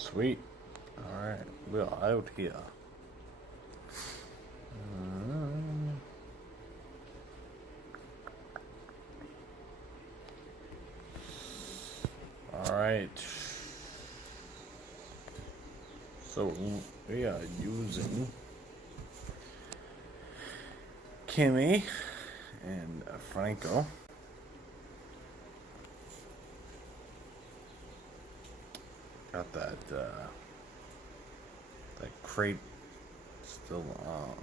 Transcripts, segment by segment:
Sweet. Alright, we're out here. Alright. So we are using Kimmy and Franco. Got that crate still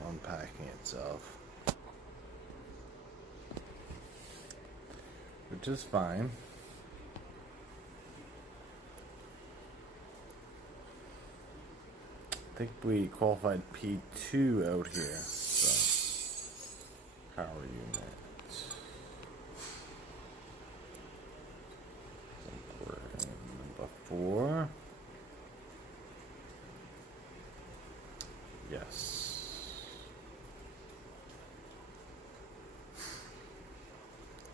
unpacking itself, which is fine. I think we qualified P2 out here, so power unit. We're in number 4. Yes.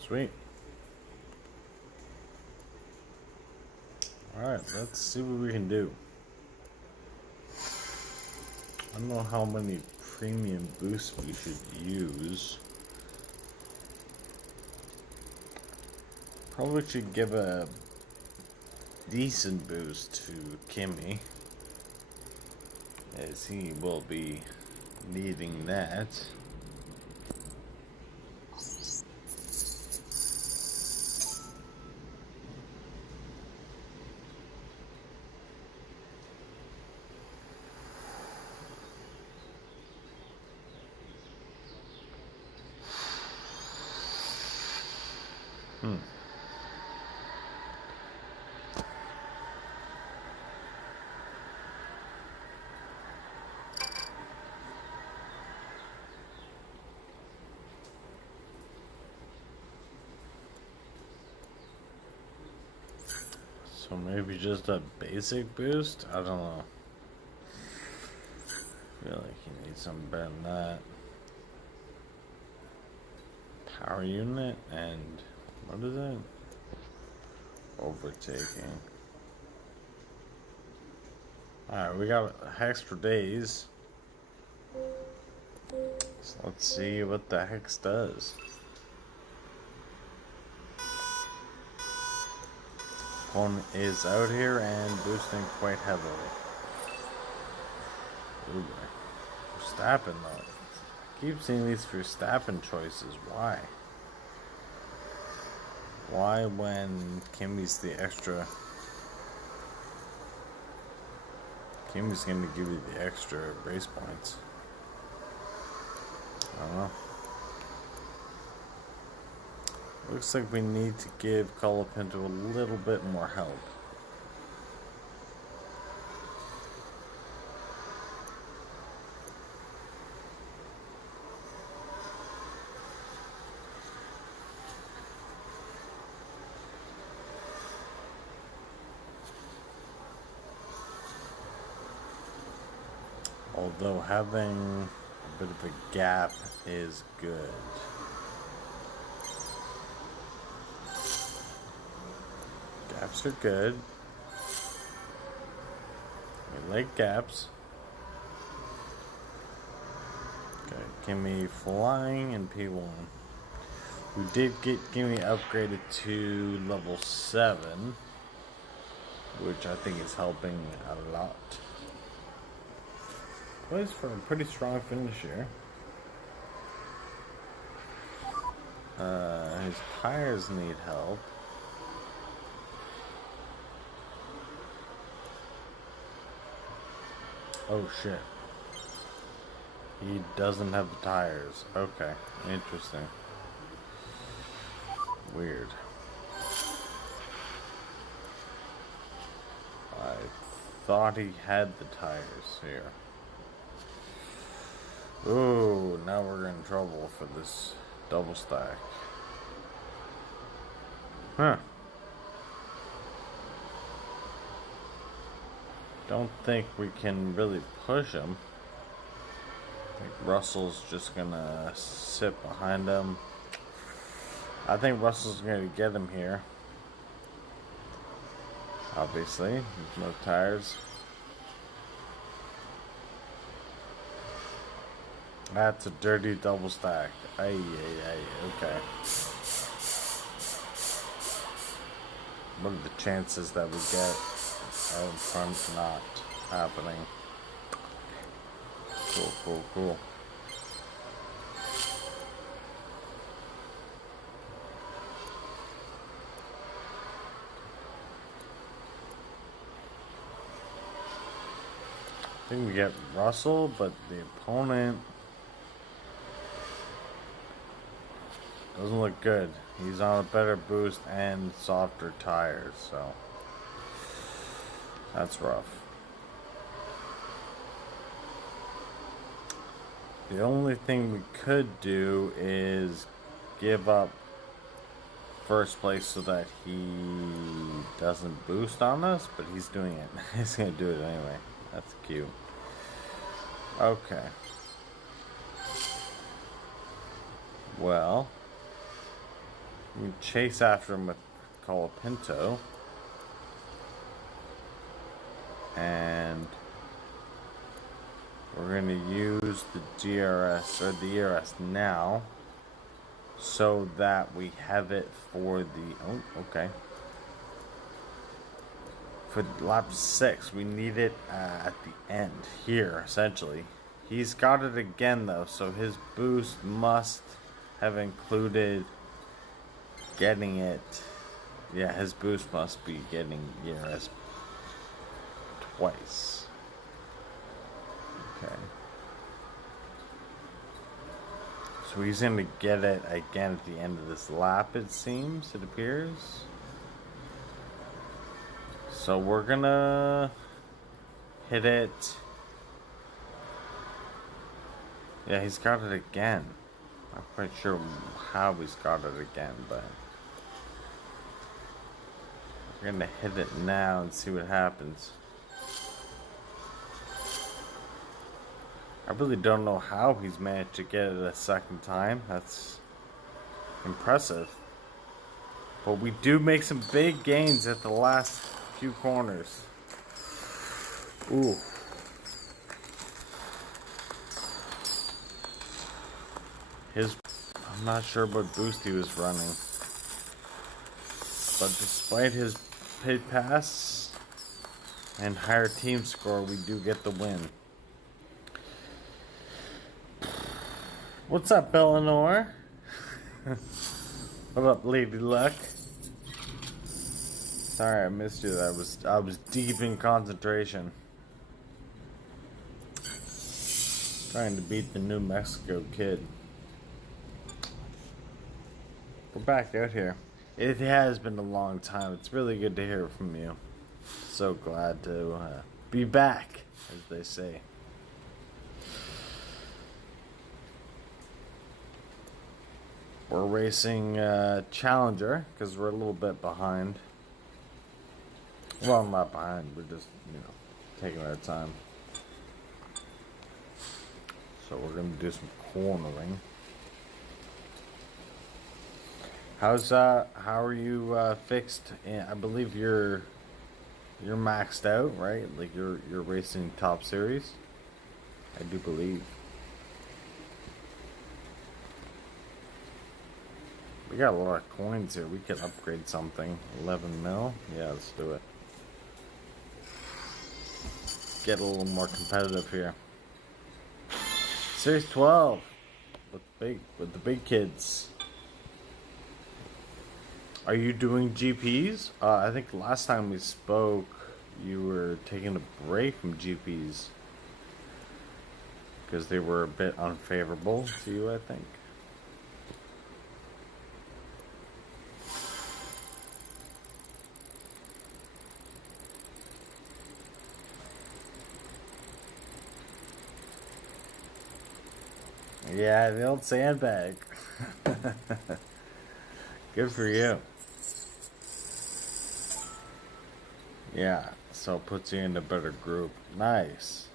Sweet. Alright, let's see what we can do. I don't know how many premium boosts we should use. Probably should give a decent boost to Kimmy, as he will be needing that. So maybe just a basic boost? I don't know. I feel like you need something better than that. Power unit and what is it? Overtaking. Alright, we got hex for days. So let's see what the hex does. One is out here and boosting quite heavily. Ooh, Verstappen though. I keep seeing these Verstappen choices. Why? Why when Kimmy's the extra? Kimmy's gonna give you the extra race points. I don't know. Looks like we need to give Colapinto a little bit more help. Although having a bit of a gap is good. Gaps are good. We like gaps. Okay, Kimmy flying in P1. We did get Kimmy upgraded to level 7, which I think is helping a lot. Plays for a pretty strong finish here. His tires need help. Oh shit. He doesn't have the tires. Okay, interesting. Weird. I thought he had the tires here. Ooh, now we're in trouble for this double stack. Huh. Don't think we can really push him. I think Russell's just gonna sit behind him. I think Russell's gonna get him here. Obviously, there's no tires. That's a dirty double stack. Ay, ay, ay. Okay. What are the chances that we get out in front not happening? Cool, cool, cool. I think we get Russell, but the opponent doesn't look good. He's on a better boost and softer tires, so that's rough. The only thing we could do is give up first place so that he doesn't boost on us, but he's doing it. He's gonna do it anyway. That's cute. Okay. Well, we chase after him with Colapinto. And we're going to use the DRS or the ERS now so that we have it for the... Oh, okay. For lap 6, we need it at the end here, essentially. He's got it again, though, so his boost must have included getting it. Yeah, his boost must be getting ERS twice. Okay. So he's going to get it again at the end of this lap, it seems, it appears. So we're gonna hit it. Yeah, he's got it again. Not quite sure how he's got it again, but we're gonna hit it now and see what happens. I really don't know how he's managed to get it a second time. That's impressive. But we do make some big gains at the last few corners. Ooh. I'm not sure what boost he was running. But despite his pit pass and higher team score, we do get the win. What's up, Eleanor? What up, Lady Luck? Sorry, I missed you. I was deep in concentration, trying to beat the New Mexico kid. We're back out here. It has been a long time. It's really good to hear from you. So glad to be back, as they say. We're racing Challenger because we're a little bit behind. Well, I'm not behind. We're just, taking our time. So we're going to do some cornering. How are you fixed? I believe you're maxed out, right? Like you're racing top series. I do believe. We got a lot of coins here. We could upgrade something. 11 mil. Yeah, let's do it. Get a little more competitive here. Series 12 with the big kids. Are you doing GPs? I think last time we spoke, you were taking a break from GPs because they were a bit unfavorable to you, I think. Yeah, the old sandbag. Good for you. Yeah, so it puts you in a better group. Nice.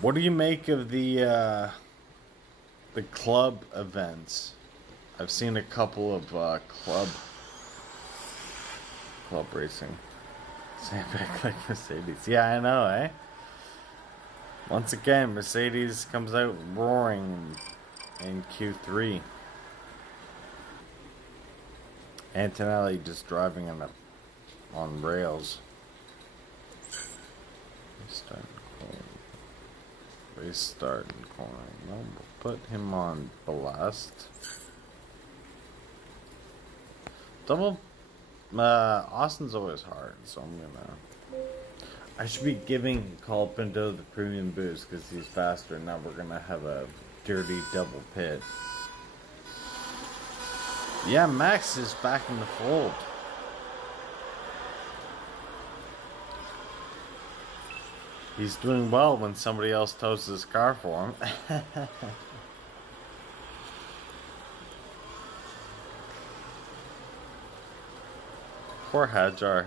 What do you make of the club events? I've seen a couple of club racing. Sandbag like Mercedes. Yeah, I know, eh? Once again, Mercedes comes out roaring in Q3. Antonelli just driving on rails. Restart and corner. No, we'll put him on blast. Double. Austin's always hard, so I'm gonna. I should be giving Cole Pinto the premium boost because he's faster. Now we're gonna have a dirty double pit. Yeah, Max is back in the fold. He's doing well when somebody else tows his car for him. Poor Hadjar.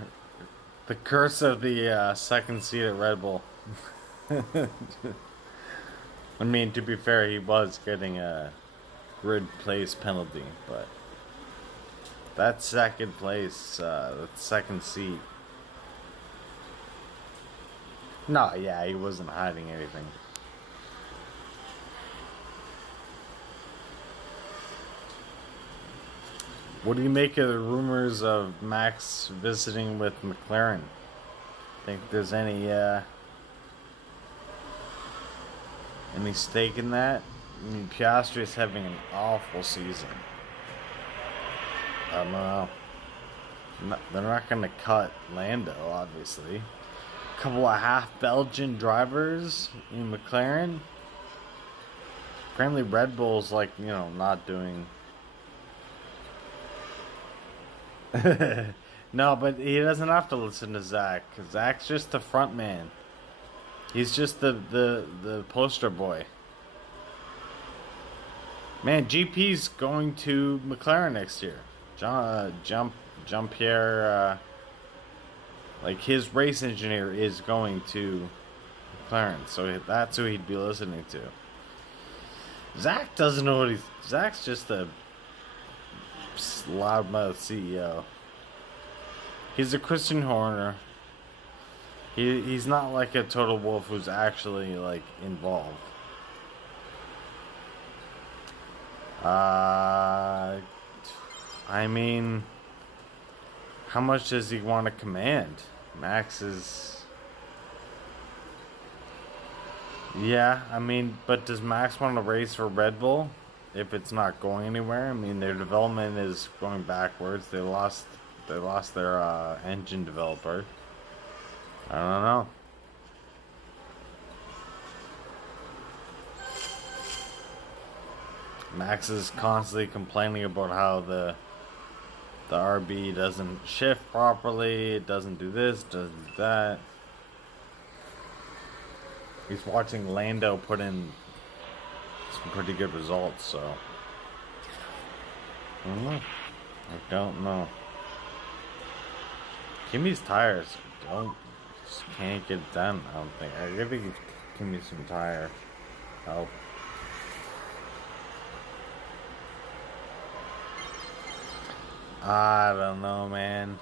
The curse of the second seat at Red Bull. I mean, to be fair, he was getting a grid place penalty, but that second place, that second seat. No, yeah, he wasn't hiding anything. What do you make of the rumors of Max visiting with McLaren? Think there's any stake in that? I mean, Piastri's having an awful season. I don't know. They're not going to cut Lando, obviously. A couple of half Belgian drivers in McLaren. Apparently Red Bull's like, not doing... No, but he doesn't have to listen to Zach. Zach's just the front man. He's just the poster boy. Man, GP's going to McLaren next year. Jean-Pierre, like his race engineer is going to McLaren, so that's who he'd be listening to. Zach doesn't know what Zach's just a loudmouth CEO. He's a Christian Horner. He's not like a Total Wolf who's actually like involved. I mean, how much does he want to command? Max is... Yeah, I mean, but does Max want to race for Red Bull if it's not going anywhere? I mean, their development is going backwards. They lost their engine developer. I don't know. Max is constantly complaining about how the RB doesn't shift properly, it doesn't do this, doesn't do that. He's watching Lando put in some pretty good results, so I don't know. Kimmy's tires just can't get it done. I don't think. I gotta give Kimmy some tire help. I don't know, man.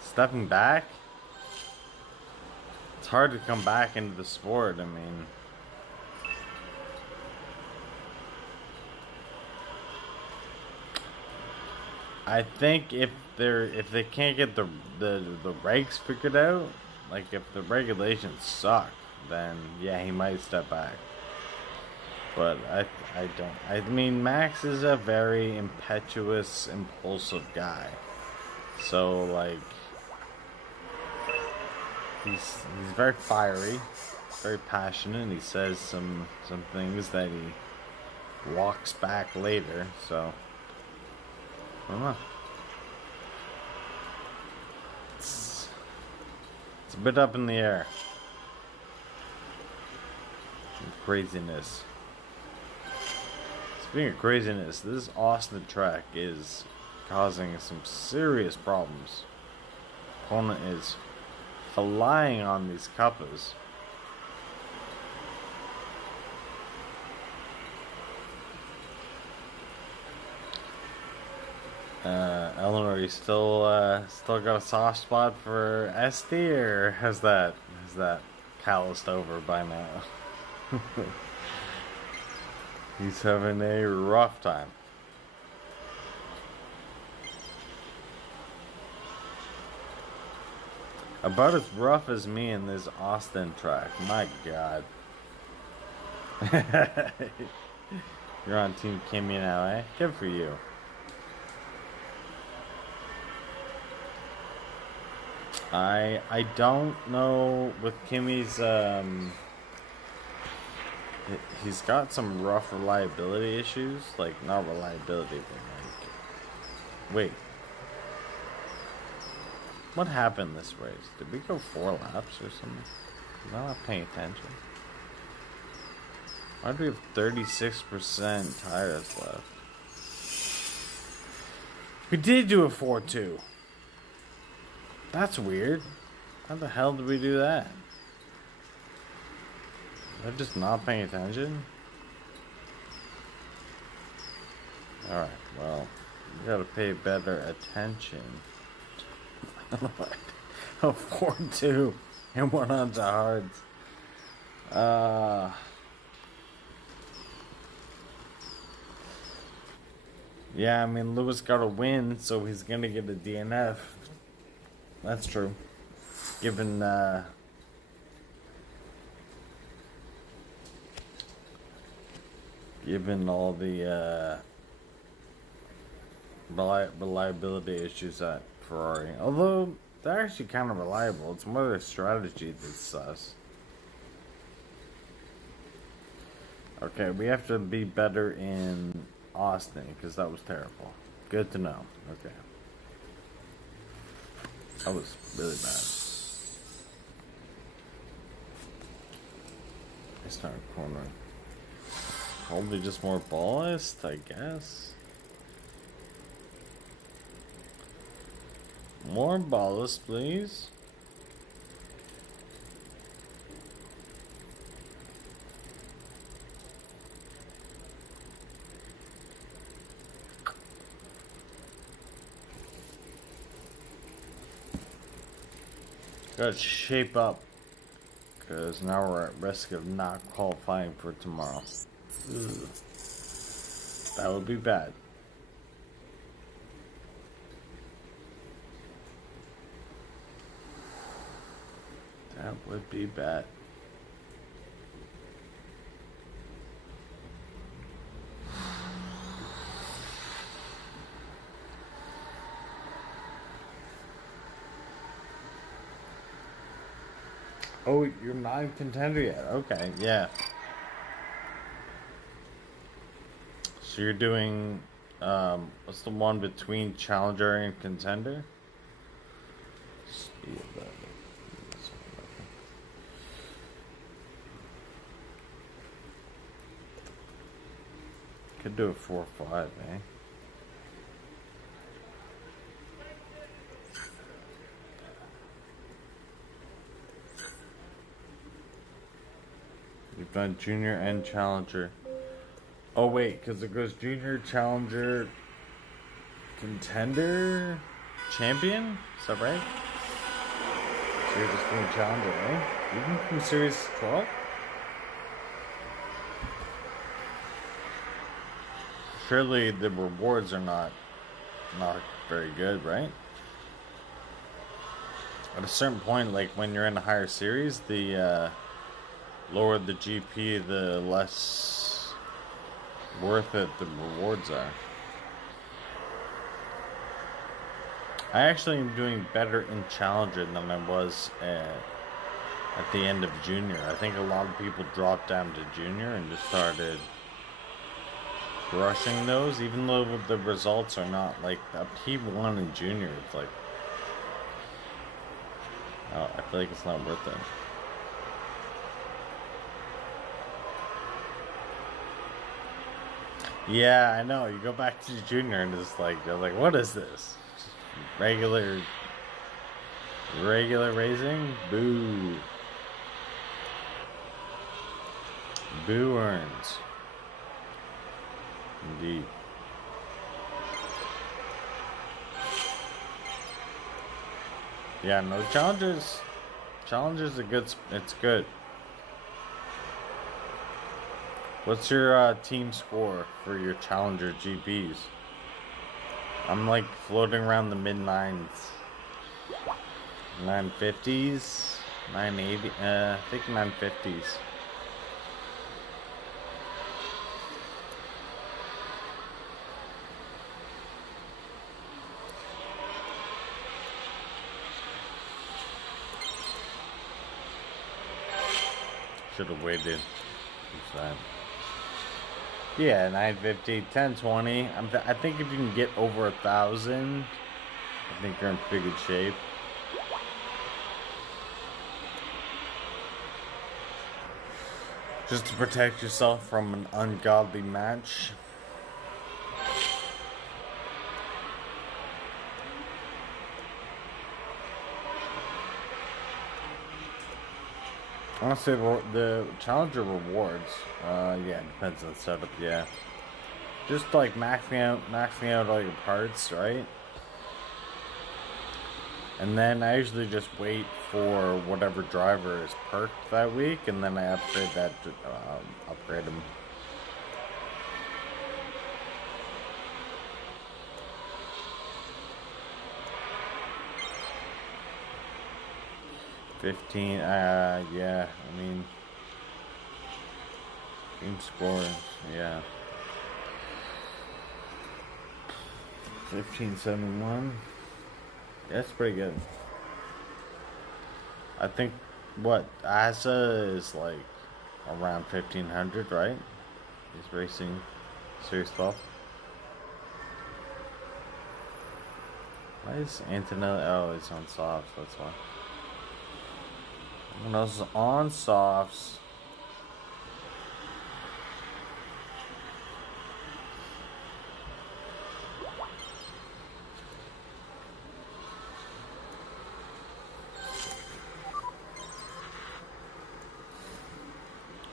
Stepping back, it's hard to come back into the sport. I mean, I think if they can't get the regs figured out, like if the regulations suck, then yeah, he might step back. But I don't. I mean, Max is a very impetuous, impulsive guy. So like, he's very fiery, very passionate, and he says some things that he walks back later. So I don't know. It's a bit up in the air. Some craziness. Speaking of craziness, this Austin track is causing some serious problems. Opponent is flying on these cuppas. Eleanor, you still got a soft spot for Esty, or has that calloused over by now? He's having a rough time. About as rough as me in this Austin track. My God. You're on Team Kimmy now, eh? Good for you. I don't know with Kimmy's he's got some rough reliability issues. Like, not reliability, but like, wait, what happened this race? Did we go 4 laps or something? I'm not paying attention. Why do we have 36% tires left? We did do a 4-2. That's weird. How the hell did we do that? I'm just not paying attention? Alright, well, you gotta pay better attention. A 4-2 and went on to hards. Yeah, I mean, Lewis got a win, so he's gonna get a DNF. That's true. Given, given all the, reliability issues at Ferrari. Although, they're actually kind of reliable. It's more their strategy that's sus. Okay, we have to be better in Austin, because that was terrible. Good to know. Okay. That was really bad. I started cornering. Probably just more ballast, I guess. More ballast, please. Gotta shape up, because now we're at risk of not qualifying for tomorrow. Ugh. That would be bad. That would be bad. Oh, you're not in contender yet. Okay, yeah. So you're doing, what's the one between challenger and contender? Speed level. Could do a 4-5, eh? You've done junior and challenger. Oh wait, because it goes junior, challenger, contender, champion? Is that right? So you're just doing challenger, eh? Even from series 12? Surely the rewards are not very good, right? At a certain point, like when you're in a higher series, the lower the GP, the less worth it the rewards are. I actually am doing better in Challenger than I was at the end of Junior. I think a lot of people dropped down to Junior and just started crushing those, even though the results are not like a P1 in Junior. It's like, oh, I feel like it's not worth it. Yeah, I know. You go back to Junior and it's like, they're like, what is this? Just regular racing? Boo. Boo earns. Indeed. Yeah, no, Challengers are good. It's good. What's your team score for your Challenger GPs? I'm like floating around the mid nines. 950s? 980? I think 950s. Should have waited. Who's that? Yeah, 950, 1020. I think if you can get over 1,000, I think you're in pretty good shape. Just to protect yourself from an ungodly match. Honestly, the Challenger rewards, yeah, it depends on the setup, yeah. Just like maxing out all your parts, right? And then I usually just wait for whatever driver is perked that week, and then I upgrade that, upgrade them. $15, yeah, I mean, team scores, yeah. 1571. That's pretty good. I think what Asa is like around 1500, right? He's racing Series 12. Why is Antonelli? Oh, it's on softs. That's why. When I was on softs.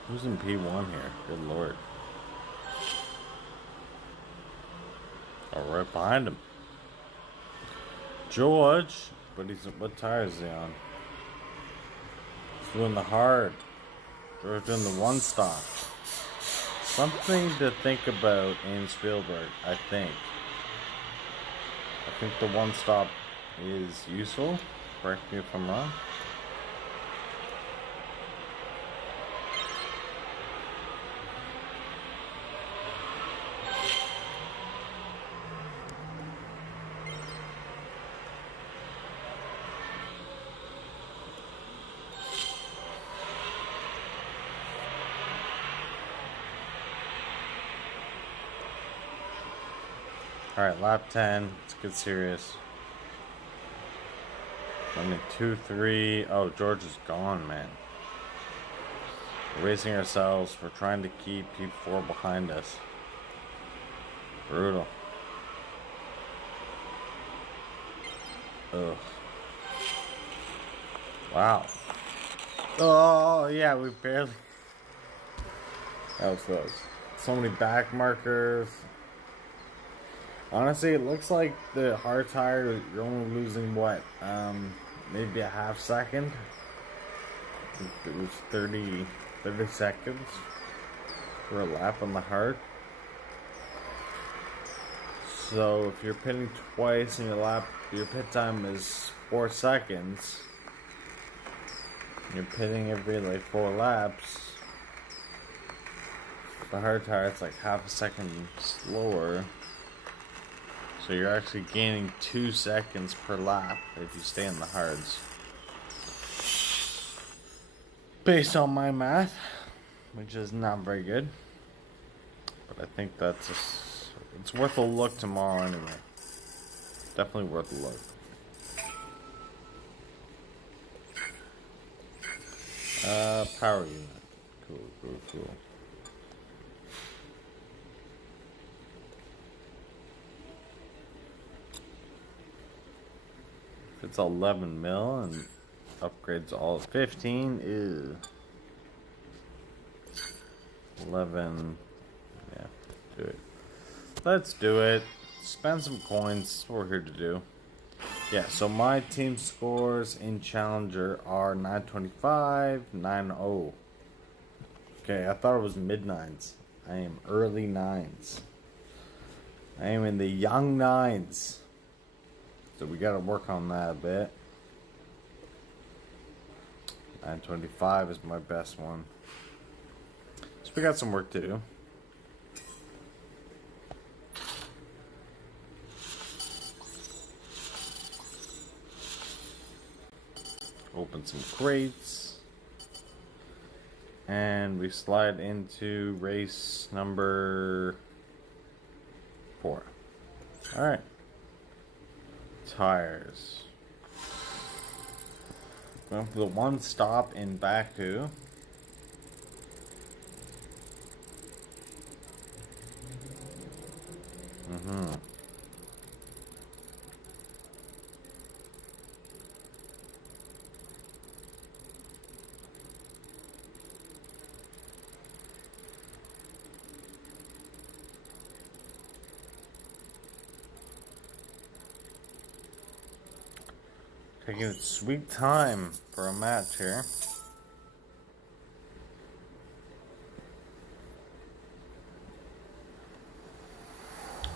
Who's in P1 here? Good lord. Oh, right behind him. George. But what tire is he on? He's doing the hard. George doing the one stop. Something to think about in Spielberg, I think. I think the one stop is useful. Correct me if I'm wrong. Alright, lap 10. Let's get serious. I mean, 2, 3. Oh, George is gone, man. We're racing ourselves. We're trying to keep P4 behind us. Brutal. Ugh. Wow. Oh, yeah, we barely... That was close. So many back markers. Honestly, it looks like the hard tire, you're only losing what? Maybe a half second? It was 30 seconds for a lap on the hard. So if you're pitting twice and your pit time is 4 seconds, you're pitting every like 4 laps. The hard tire, it's like half a second slower. So you're actually gaining 2 seconds per lap if you stay in the hards. Based on my math, which is not very good. But I think it's worth a look tomorrow anyway. Definitely worth a look. Power unit. Cool. It's 11 mil and upgrades all 15 is 11. Yeah, do it. Let's do it. Spend some coins. That's what we're here to do. Yeah, so my team scores in Challenger are 925, 9-0. Okay, I thought it was mid nines. I am early nines. I am in the young nines. So we gotta work on that a bit. 925 is my best one. So we got some work to do. Open some crates. And we slide into race number 4. Alright. Tires. Going for the one stop in Baku. Taking its sweet time for a match here.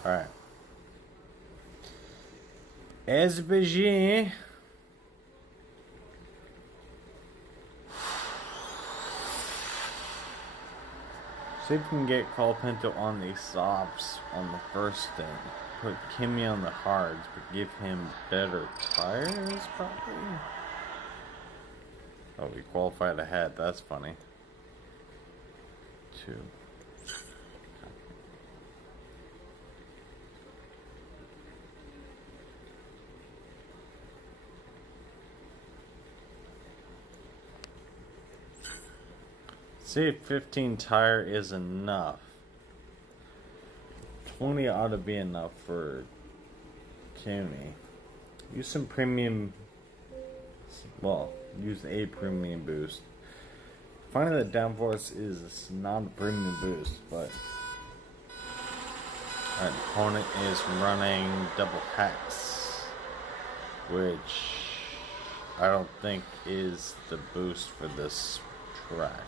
Alright. Azerbaijan. See if we can get Colapinto on the softs on the first stint. Put Kimi on the hards, but give him better tires, probably? Oh, we qualified ahead. That's funny. 2. See if 15 tire is enough. 20 ought to be enough for Kimi. Use some premium. Well, use a premium boost. Finding that downforce is not a premium boost, but our opponent is running double hex, which I don't think is the boost for this track.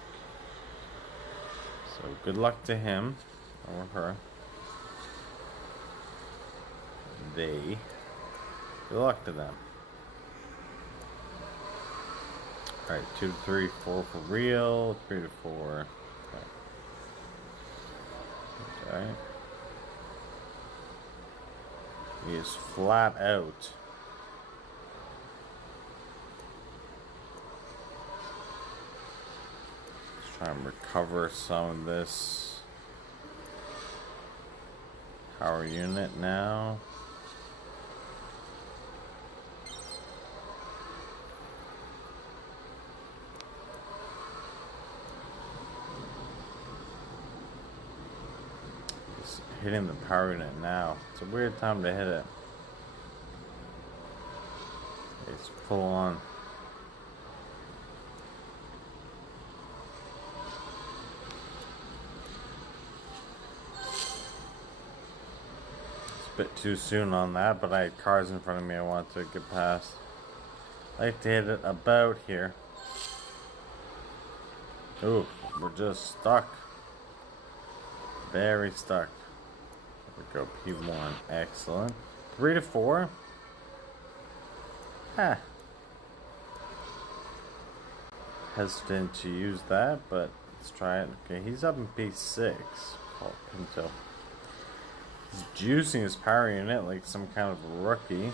So good luck to him or her. Good luck to them. Alright, 2 to 3, 4 for real, 3 to 4. Okay. He is flat out. Let's try and recover some of this power unit now. Hitting the power unit now. It's a weird time to hit it. It's full on. It's a bit too soon on that, but I had cars in front of me I want to get past. I like to hit it about here. Ooh, we're just stuck. Very stuck. There we go, P1. Excellent. 3 to 4. Ah. Hesitant to use that, but let's try it. Okay, he's up in P6. Call Pinto. He's juicing his power unit like some kind of rookie.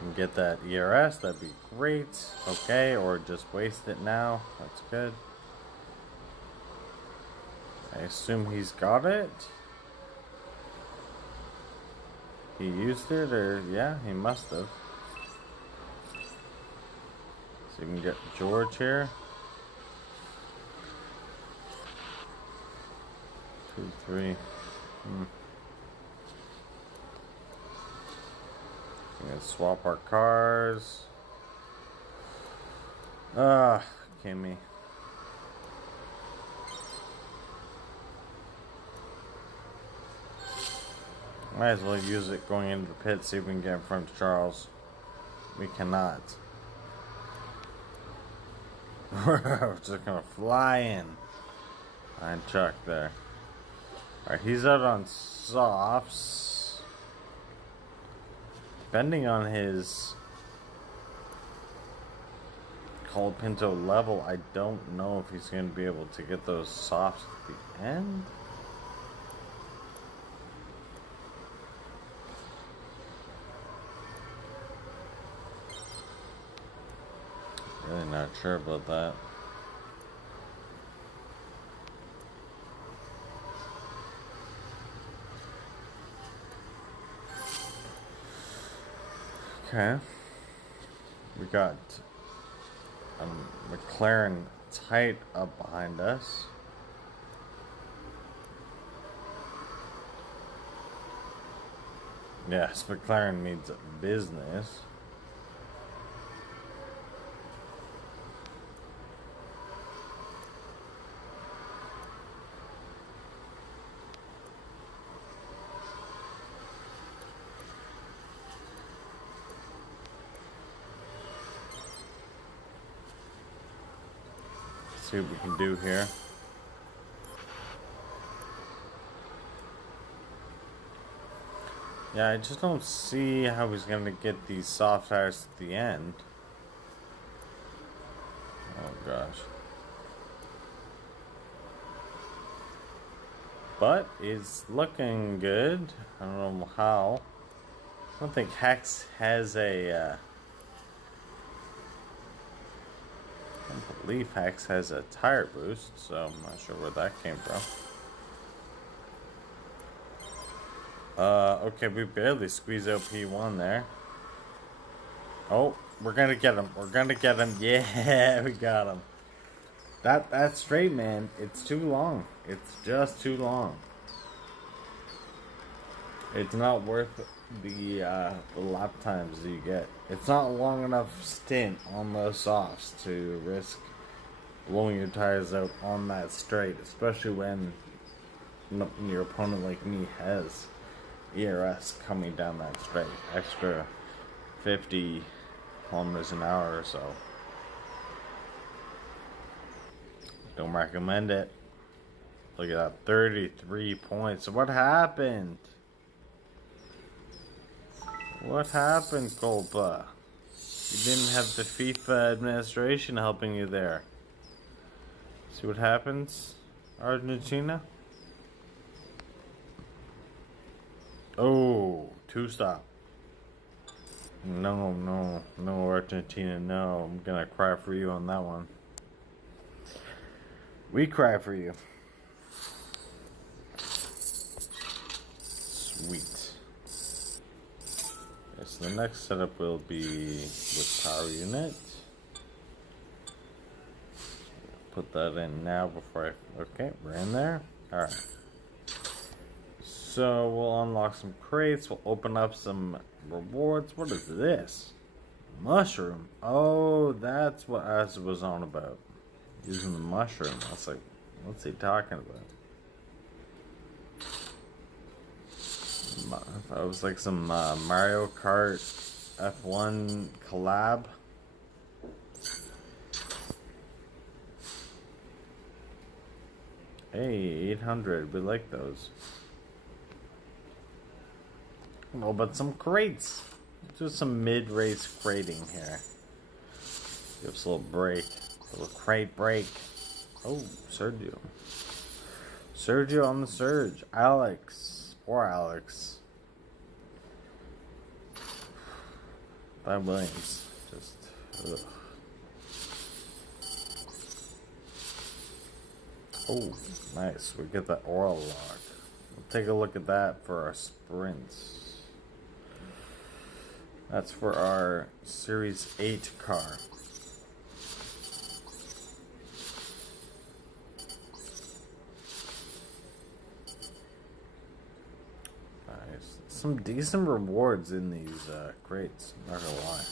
And get that ERS, that'd be great. Okay, or just waste it now. That's good. I assume he's got it. He used it, or yeah, he must have. So you can get George here. 2, 3. We're gonna swap our cars. Kimmy. Might as well use it going into the pit, see if we can get in front of Charles. We cannot. We're just gonna fly in. And Chuck there. Alright, he's out on softs. Depending on his Colapinto level, I don't know if he's going to be able to get those softs at the end. Really not sure about that. Okay. We got McLaren tight up behind us. Yes, McLaren needs business. See what we can do here. Yeah, I just don't see how he's gonna get these soft tires at the end. Oh gosh. But it's looking good. I don't know how. I don't think Hex has a I don't believe Hex has a tire boost, so I'm not sure where that came from. Okay, we barely squeezed out P1 there. Oh, we're gonna get him. We're gonna get him. Yeah, we got him. That straight, man, it's too long. It's just too long. It's not worth the lap times that you get. It's not a long enough stint on those softs to risk blowing your tires out on that straight, especially when your opponent like me has ERS coming down that straight, extra 50 kilometers an hour or so. Don't recommend it. Look at that, 33 points. What happened? What happened, Colpa? You didn't have the FIFA administration helping you there. See what happens, Argentina? Oh, two-stop. No, Argentina, no. I'm gonna cry for you on that one. We cry for you. Sweet. Okay, so the next setup will be with power unit. Put that in now before I... Okay, we're in there. Alright. So we'll unlock some crates. We'll open up some rewards. What is this? Mushroom. Oh, that's what I was on about. Using the mushroom. I was like, what's he talking about? That was like some Mario Kart F1 collab. Hey, 800. We like those. Oh, but some crates. Just some mid-race crating here. Give us a little break. A little crate break. Oh, Sergio. Sergio on the surge. Alex. Poor Alex. By Williams. Just, ugh. Oh, nice. We get that oil lock. We'll take a look at that for our sprints. That's for our Series 8 car. Nice. Some decent rewards in these crates, not gonna lie.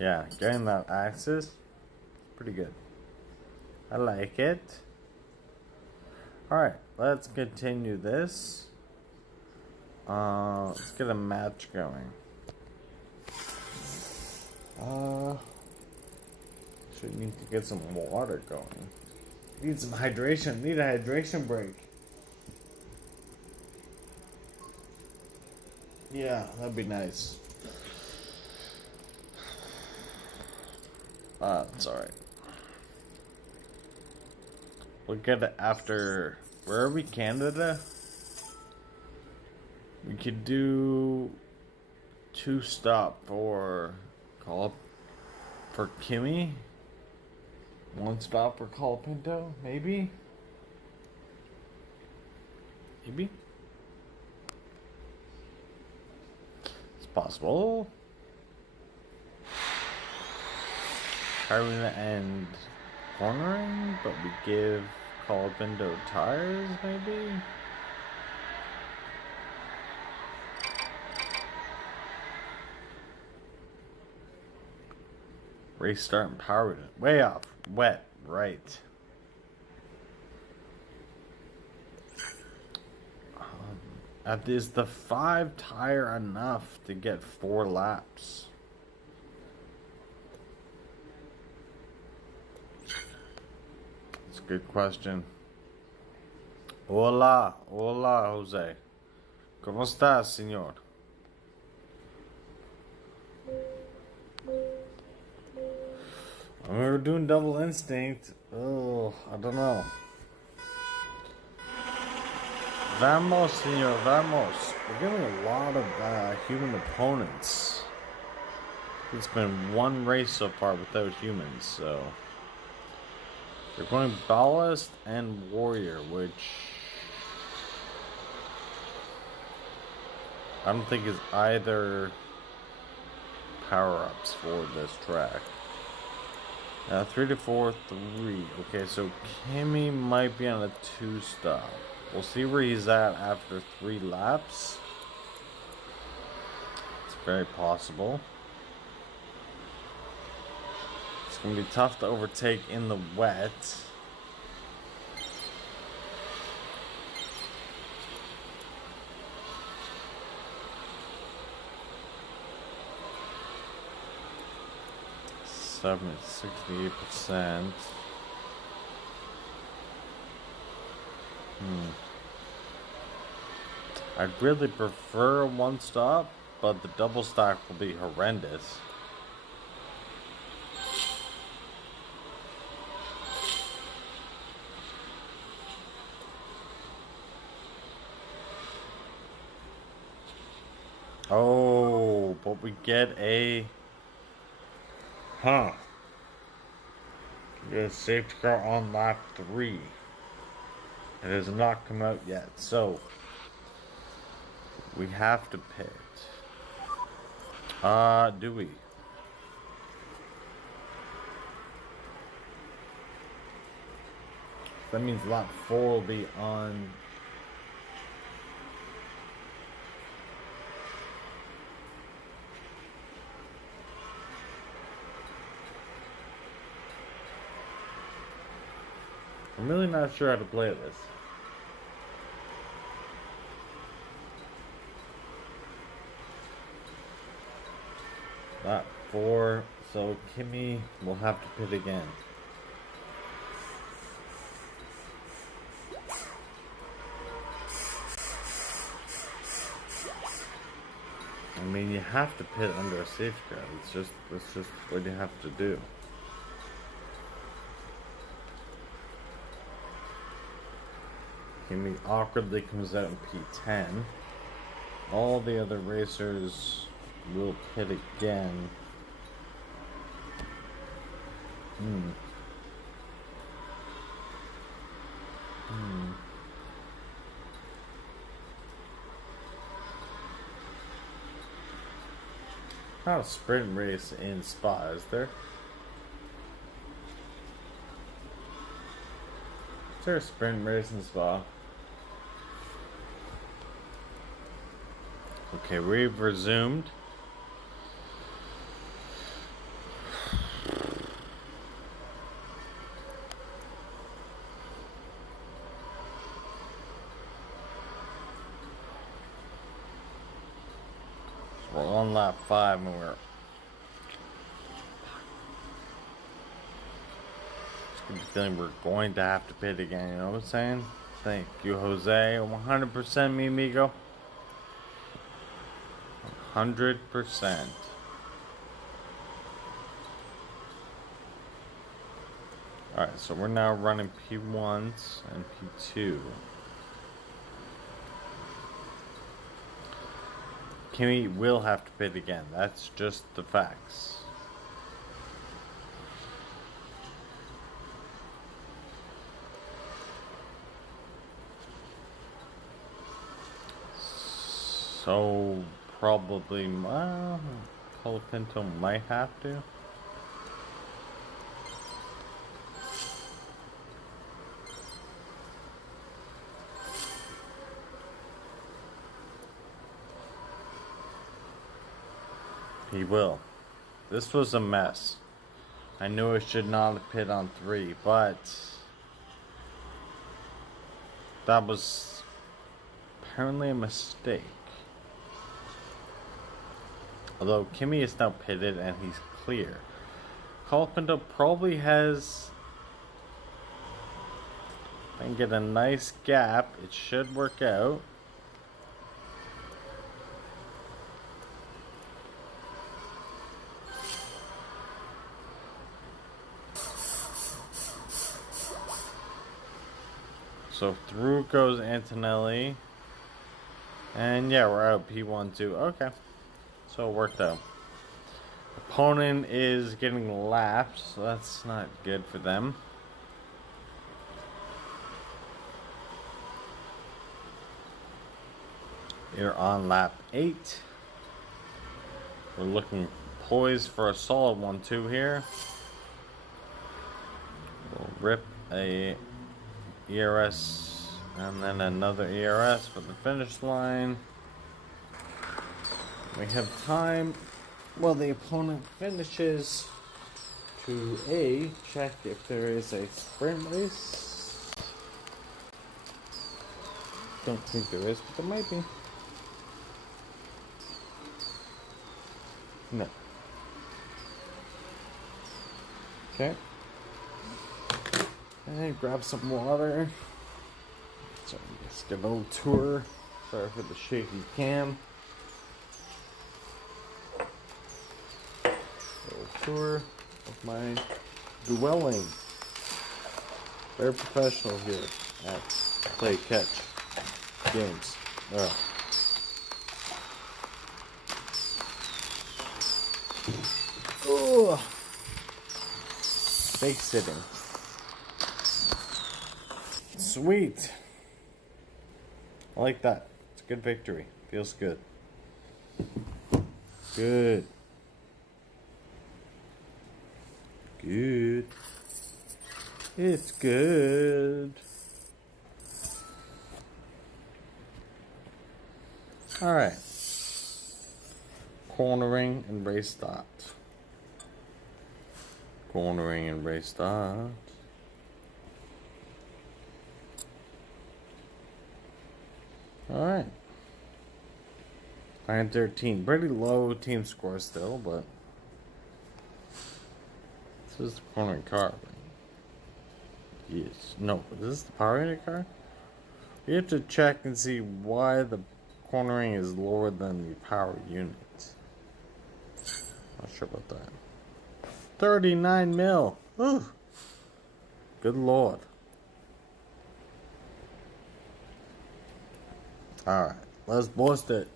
Yeah, getting that access, pretty good. I like it. Alright, let's continue this. Let's get a match going. Should need to get some water going. Need some hydration. Need a hydration break. Yeah, that'd be nice. It's alright. We'll get it after. Where are we, Canada? We could do 2-stop for call up for Kimmy. 1-stop for Colapinto, maybe? Maybe? It's possible. How are we gonna end cornering? But we give Colapinto tires, maybe? Race start and power unit. Way off. Wet. Right. Is the 5 tire enough to get 4 laps? That's a good question. Hola. Hola, Jose. ¿Cómo estás, señor? We were doing double instinct. Oh, I don't know. Vamos, senor, vamos. We're getting a lot of human opponents. It's been one race so far without humans, so. They're going Ballast and Warrior, which I don't think is either power-ups for this track. 3 to 4, 3. Okay, so Kimmy might be on a 2-stop. We'll see where he's at after 3 laps. It's very possible. It's going to be tough to overtake in the wet. At 68%. I'd really prefer a 1-stop, but the double stack will be horrendous. Oh, but we get a get a safety car on lap 3. It has not come out yet, so we have to pit. Do we? That means lap 4 will be on. I'm really not sure how to play this. Lap 4, so Kimmy will have to pit again. I mean, you have to pit under a safety car. That's just what you have to do. Kimmy awkwardly comes out in P10. All the other racers will pit again. Not a sprint race in Spa, is there? Is there a sprint race in Spa? Okay, we've resumed. 5 and we're feeling we're going to have to pit again, you know what I'm saying? Thank you, Jose. 100% mi amigo. 100%. Alright, so we're now running P1s and P2. Kimmy will have to pit again. That's just the facts. So probably, Colapinto might have to. He will. This was a mess. I knew I should not have pit on 3, but that was apparently a mistake. Although Kimmy is now pitted and he's clear. Colapinto probably has. I can get a nice gap. It should work out. So through goes Antonelli. And yeah, we're out P1, 2. Okay. So it worked out. Opponent is getting lapped, so that's not good for them. You're on lap 8. We're looking poised for a solid 1-2 here. We'll rip a ERS and then another ERS for the finish line. We have time while the opponent finishes to check if there is a sprint race. Don't think there is, but there might be. No. Okay. And grab some water. So let's get a little tour. Sorry for the shaky cam. Little tour of my dwelling. Very professional here at Play Catch Games. Oh, fake sitting. Sweet. I like that. It's a good victory. Feels good. Good. Good. It's good. Alright. Cornering and race start. Cornering and race start. Alright. 9-13. Pretty low team score still, but this is the cornering car, right? Yes. No, is this the power unit car? We have to check and see why the cornering is lower than the power unit. Not sure about that. 39 mil. Ooh. Good lord. Alright, let's bust it.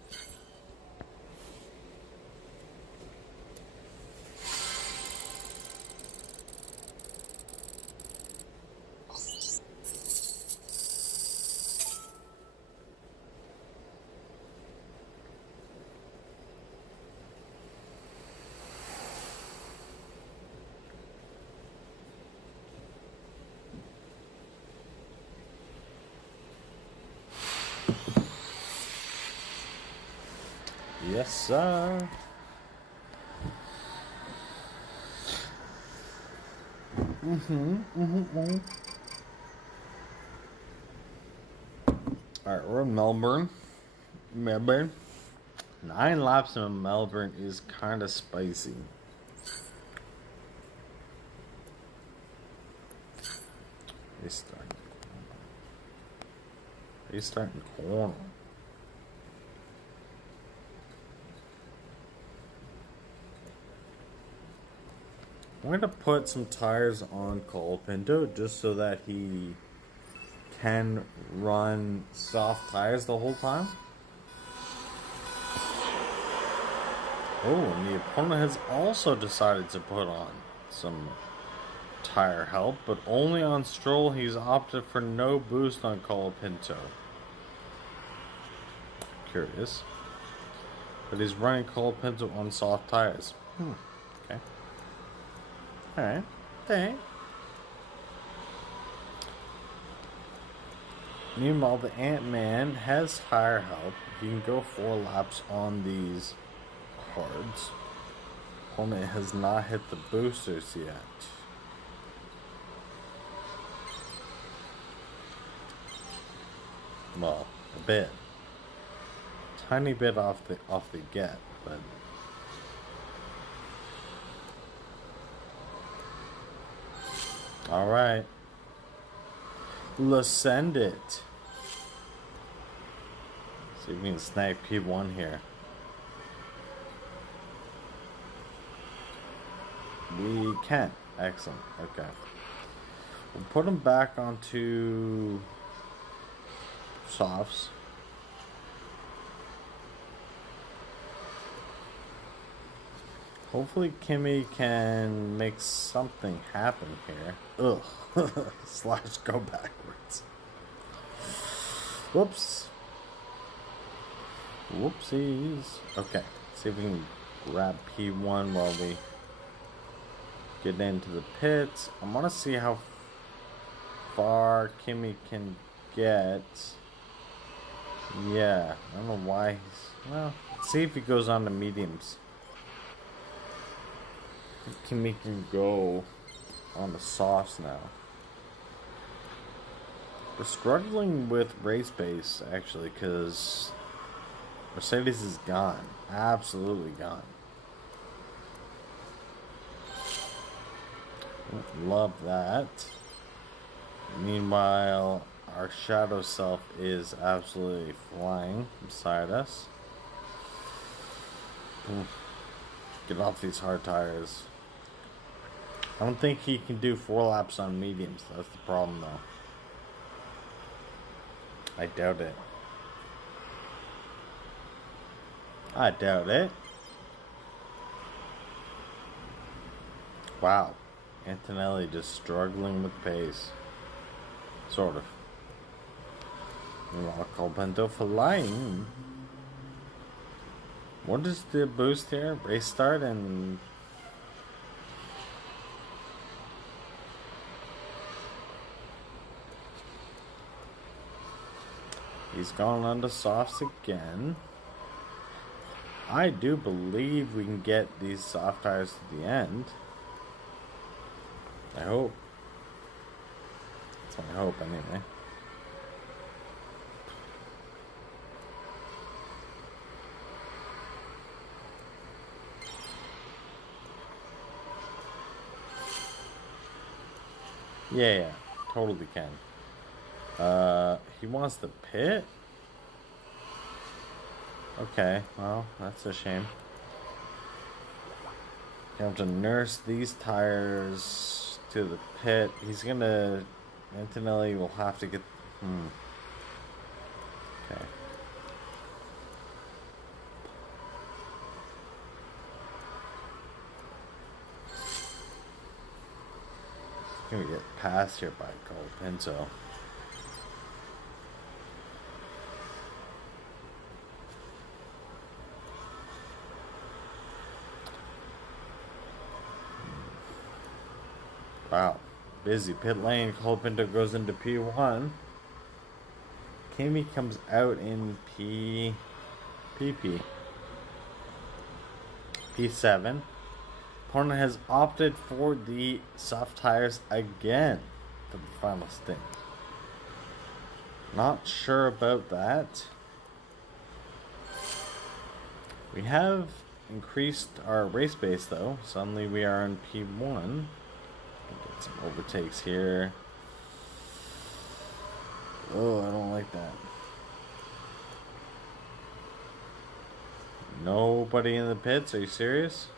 Yes, sir. Alright, we're in Melbourne. 9 laps in Melbourne is kind of spicy. Restarting corner. I'm going to put some tires on Colapinto just so that he can run soft tires the whole time. Oh, and the opponent has also decided to put on some tire help, but only on Stroll. He's opted for no boost on Colapinto. Curious. But he's running Colapinto on soft tires. Okay. Alright. Okay. Meanwhile, the Ant-Man has tire help. He can go 4 laps on these cards. Opponent has not hit the boosters yet. Well, a bit. Tiny bit off the get, but all right. Let's send it. See if we can snag P1 here. We can. Excellent. Okay. We'll put him back onto softs. Hopefully Kimmy can make something happen here. Ugh. Slash go backwards. Whoops. Whoopsies. Okay. See if we can grab P1 while we get into the pits. I want to see how far Kimmy can get. Yeah. I don't know why he's... Well, let's see if he goes on to mediums. Kimmy can go on the softs now. We're struggling with race pace, actually, because Mercedes is gone. Absolutely gone. Love that. Meanwhile, our shadow self is absolutely flying beside us. Get off these hard tires. I don't think he can do 4 laps on mediums. That's the problem, though. I doubt it. I doubt it. Wow. Antonelli just struggling with pace. Sort of. Colapinto flying. What is the boost here? Race start and... He's gone on to softs again. I do believe we can get these soft tires to the end. I hope. That's my hope, anyway. Yeah, totally can. He wants the pit? Okay, well, that's a shame. You have to nurse these tires to the pit. He's gonna... Antonelli will have to get... Okay. He's gonna get passed here by Colapinto. Wow, busy pit lane. Colapinto goes into P1. Kimi comes out in PP. P7. Opponent has opted for the soft tires again for the final stint. Not sure about that. We have increased our race base though. Suddenly we are on P1. Get some overtakes here. Oh, I don't like that. Nobody in the pits? Are you serious?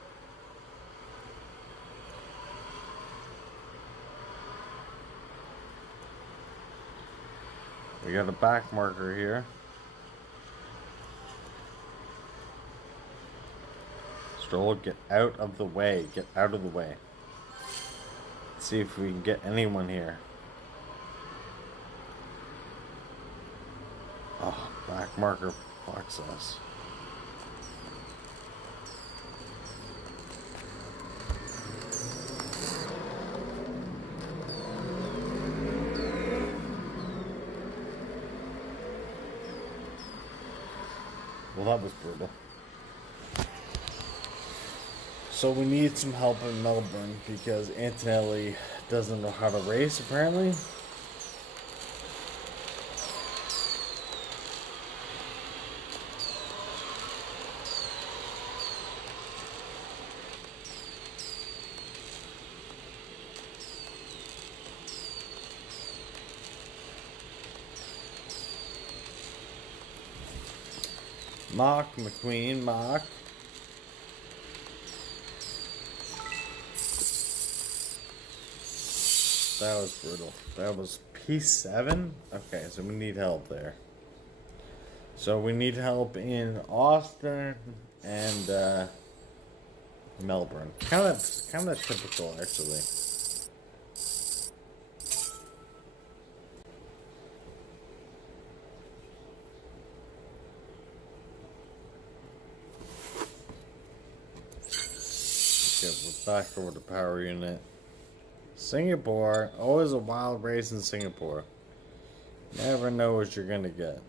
We got a back marker here. Stroll, get out of the way. Get out of the way. Let's see if we can get anyone here. Oh, back marker fucks us. Well, that was brutal. So we need some help in Melbourne because Antonelli doesn't know how to race apparently. Mock, McQueen, Mock. That was brutal. That was P7? Okay, so we need help there. So we need help in Austin and Melbourne. Kind of typical, actually. Okay, we're back over the power unit. Singapore, always a wild race in Singapore. Never know what you're gonna get.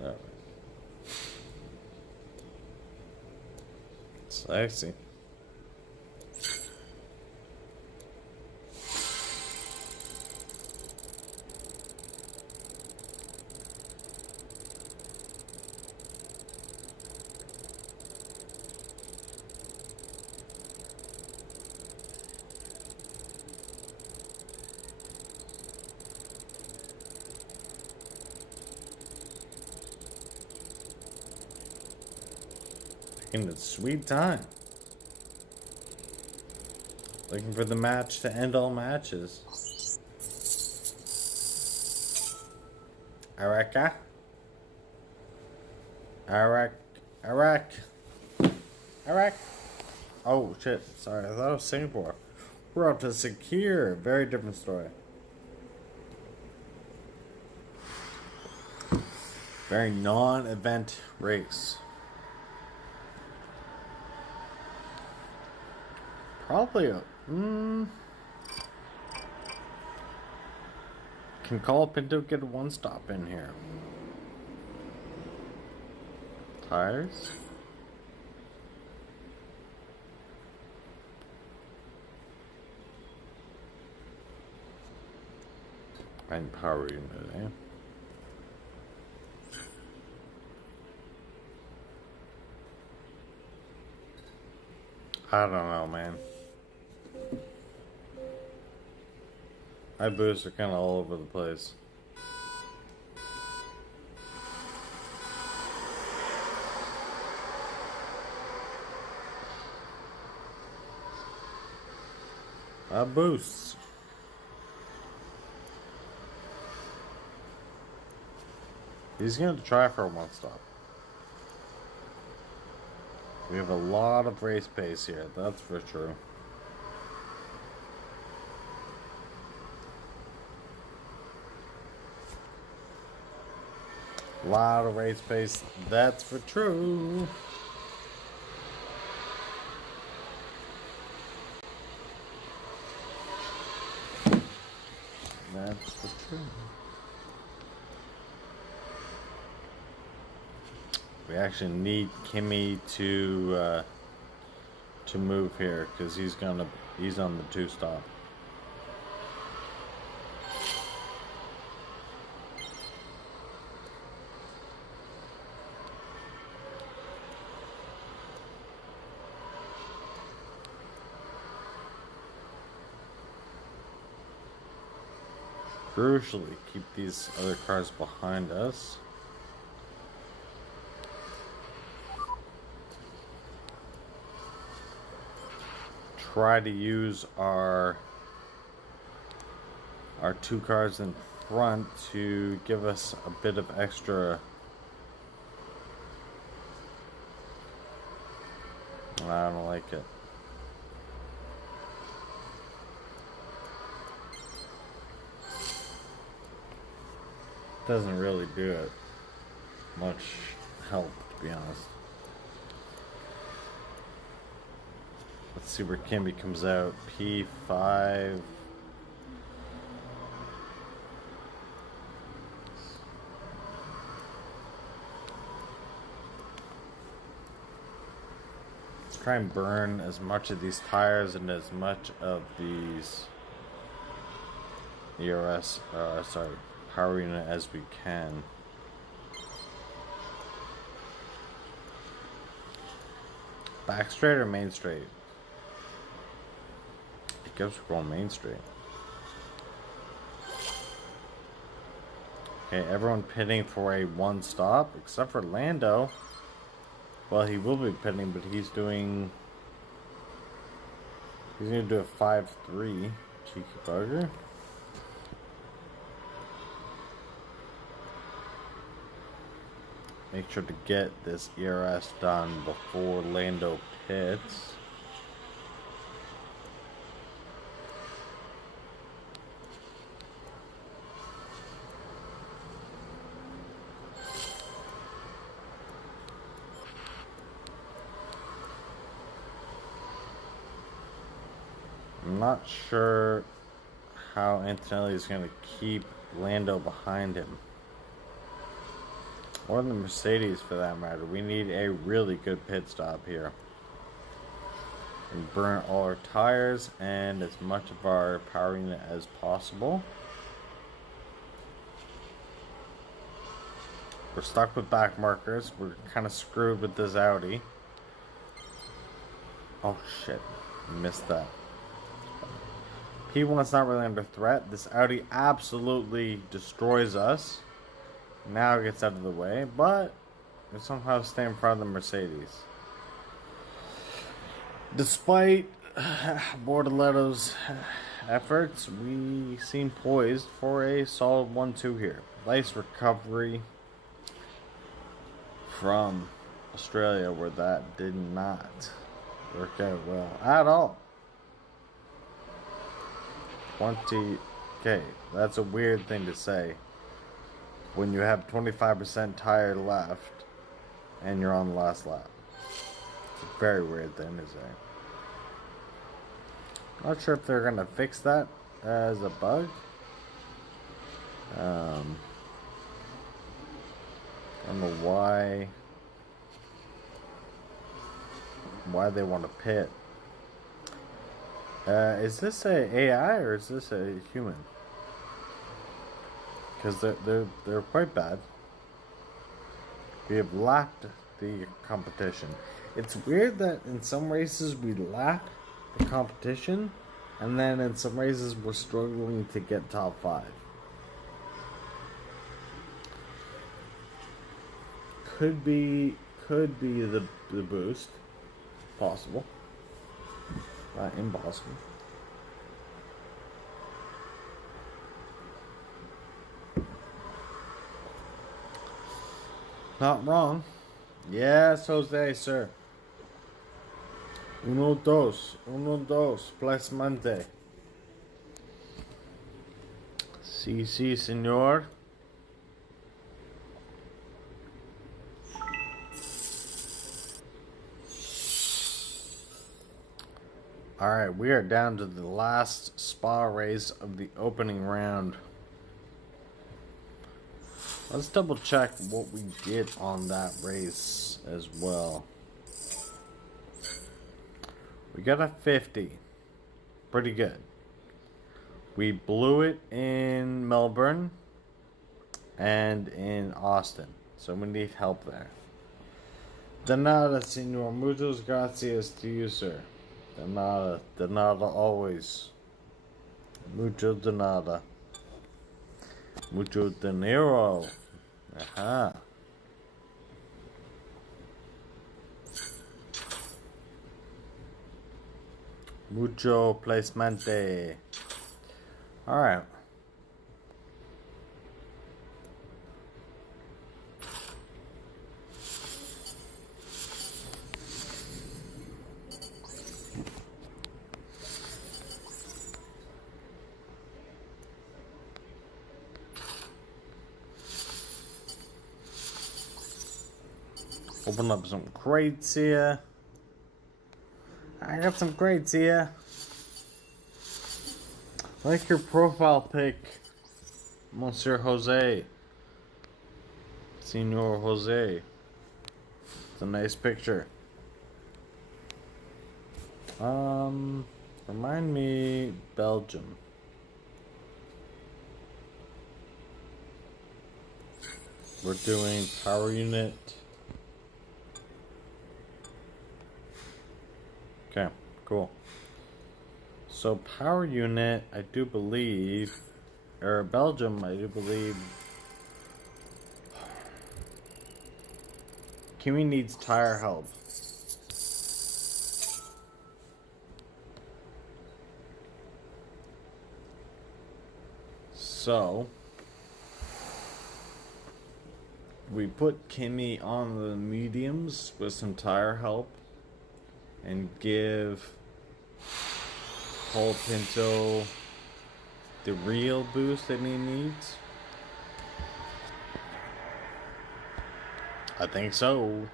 Alright. Sexy. In the sweet time. Looking for the match to end all matches. Iraq. Oh shit, sorry, I thought it was Singapore. We're up to secure. Very different story. Very non-event race. Probably a... Can Colapinto get a one-stop in here? Tires? And power unit, eh? I don't know, man. My boosts are kind of all over the place. My boosts. He's going to try for a one-stop. We have a lot of race pace here, that's for sure. A lot of race pace, that's for true. That's for true. We actually need Kimmy to move here because he's on the two-stop. crucially keep these other cars behind us. Try to use our 2 cars in front to give us a bit of extra. I don't like it. Doesn't really do it much help, to be honest. Let's see where Kimby comes out. P5. Let's try and burn as much of these tires and as much of these power unit as we can. Back straight or main straight? I guess we're going main straight. Okay, everyone pitting for a 1 stop, except for Lando. Well, he will be pitting, but he's gonna do a 5-3. Cheeky bugger. Make sure to get this ERS done before Lando pits. I'm not sure how Antonelli is going to keep Lando behind him. Or the Mercedes, for that matter. We need a really good pit stop here. And burn all our tires and as much of our power unit as possible. We're stuck with back markers. We're kind of screwed with this Audi. Oh shit, missed that. P1's not really under threat. This Audi absolutely destroys us. Now it gets out of the way, but we somehow stay in front of the Mercedes. Despite Bortoletto's efforts, we seem poised for a solid 1-2 here. Nice recovery from Australia, where that did not work out well at all. 20K. That's a weird thing to say when you have 25% tire left and you're on the last lap. It's a very weird thing to say. Not sure if they're gonna fix that as a bug. I don't know why they want to pit. Is this a AI or is this a human? Because they're quite bad. We have lapped the competition. It's weird that in some races we lap the competition, and then in some races we're struggling to get top 5. Could be the boost. Possible. Not impossible. Not wrong. Yes, Jose, sir. Uno, dos, plasmante. Si, senor. Alright, we are down to the last spa race of the opening round. Let's double check what we did on that race as well. We got a 50. Pretty good. We blew it in Melbourne and in Austin. So we need help there. De nada, senor. Muchas gracias to you, sir. De nada always. Mucho de nada. Mucho dinero. Aha. Mucho placement. Alright. Open up some crates here. I got some crates here. Like your profile pic, Monsieur Jose. Senor Jose. It's a nice picture. Remind me, Belgium. We're doing power unit. Okay, cool. So power unit, I do believe, or Belgium, I do believe, Kimmy needs tire help. So we put Kimmy on the mediums with some tire help and give Paul Pinto the real boost that he needs. I think so.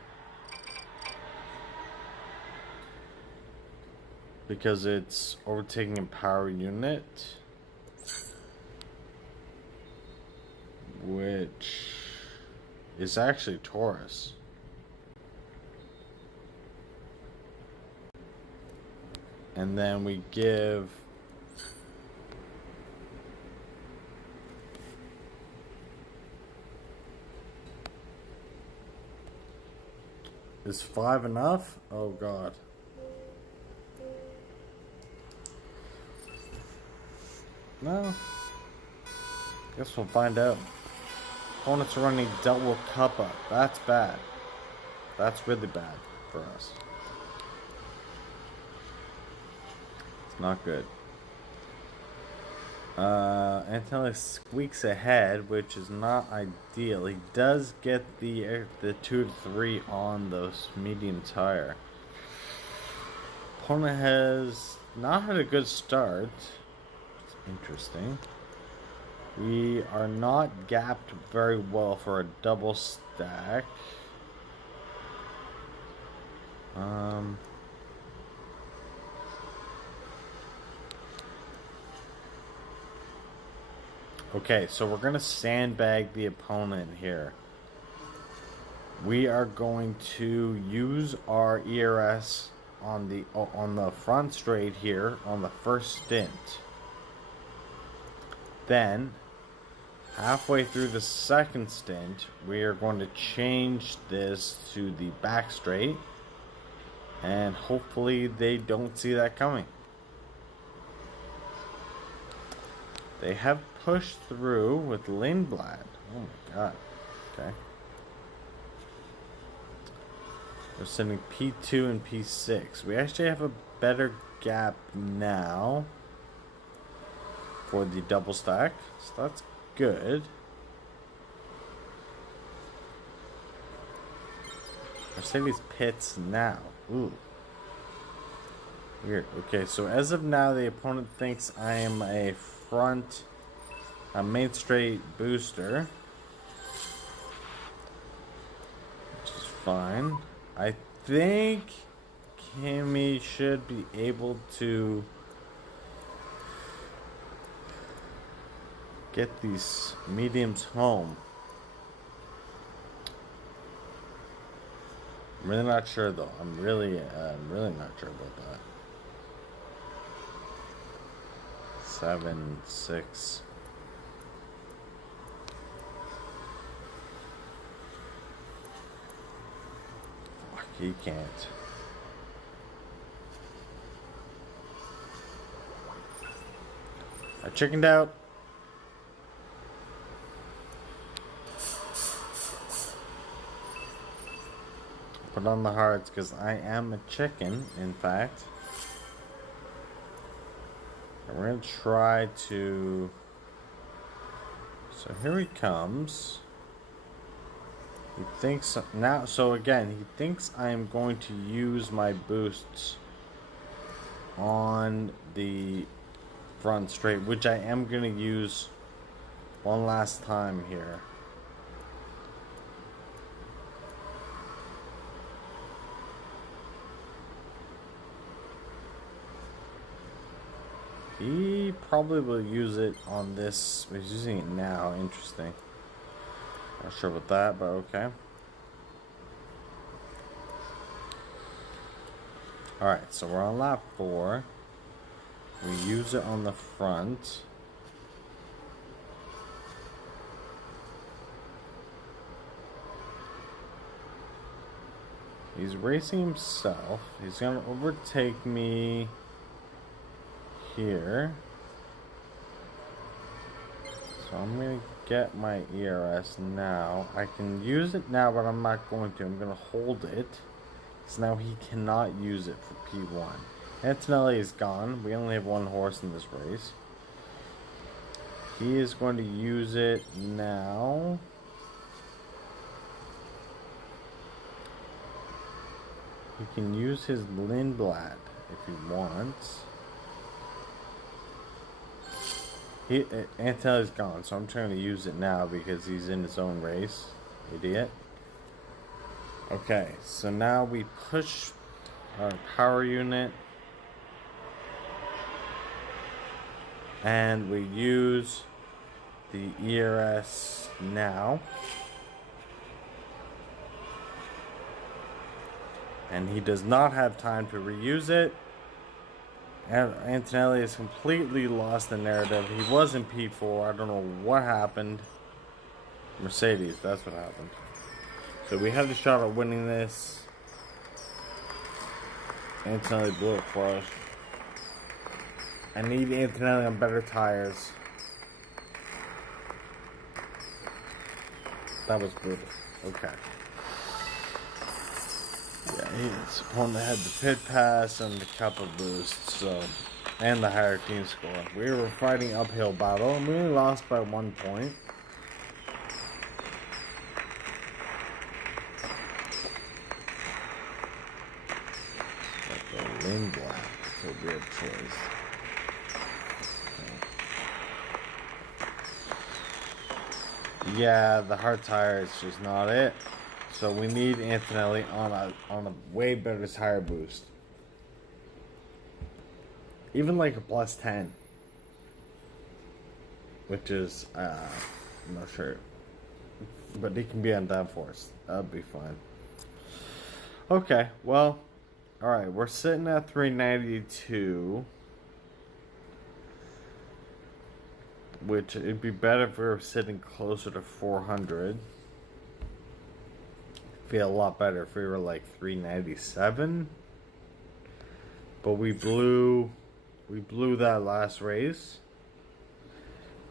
Because it's overtaking a power unit, which is actually Taurus. And then we give is 5 enough? Oh god. No. Guess we'll find out. Opponents are running double Kappa. That's bad. That's really bad for us. It's not good. Antonelli squeaks ahead, which is not ideal. He does get the 2 to 3 on those medium tire. Opponent has not had a good start. It's interesting. We are not gapped very well for a double stack. Okay, so we're going to sandbag the opponent here. We are going to use our ERS on the front straight here on the first stint. Then, halfway through the second stint, we are going to change this to the back straight. And hopefully they don't see that coming. They have pushed through with Lindblad. Oh my god. Okay. We're sending P2 and P6. We actually have a better gap now for the double stack. So that's good. Mercedes pits now. Ooh. Weird. Okay, so as of now, the opponent thinks I am a main straight booster, which is fine. I think Kimmy should be able to get these mediums home. I'm really not sure though. I'm really not sure about that. 7, 6. Fuck, he can't. I chickened out. put on the hearts because I am a chicken, in fact. And we're going to try to... So here he comes. He thinks now, so again, he thinks I'm going to use my boosts on the front straight, which I am going to use one last time here. He probably will use it on this. He's using it now. Interesting. Not sure about that, but okay. Alright, so we're on lap 4. We use it on the front. He's racing himself. He's going to overtake me here. So I'm going to get my ERS now. I can use it now, but I'm not going to. I'm going to hold it. So now he cannot use it for P1. Antonelli is gone. We only have one horse in this race. He is going to use it now. He can use his Lindblad if he wants. Antonelli's gone, so I'm trying to use it now because he's in his own race. Idiot. Okay, so now we push our power unit. And we use the ERS now. And he does not have time to reuse it. And Antonelli has completely lost the narrative. He was in P4. I don't know what happened. Mercedes, that's what happened. So we have the shot at winning this. Antonelli blew it for us. I need Antonelli on better tires. That was brutal. Okay. Yeah, his opponent had the pit pass and the Kappa boost, so, and the higher team score. We were fighting uphill battle, and we only lost by 1 point. But the Lindblad will be a choice. Okay. Yeah, the hard tire is just not it. So we need Antonelli on a way better tire boost. Even like a plus 10. Which is, I'm not sure. But he can be on downforce. That'd be fine. Okay, well, alright, we're sitting at 392. Which it'd be better if we were sitting closer to 400. Feel a lot better if we were like 397, but we blew that last race,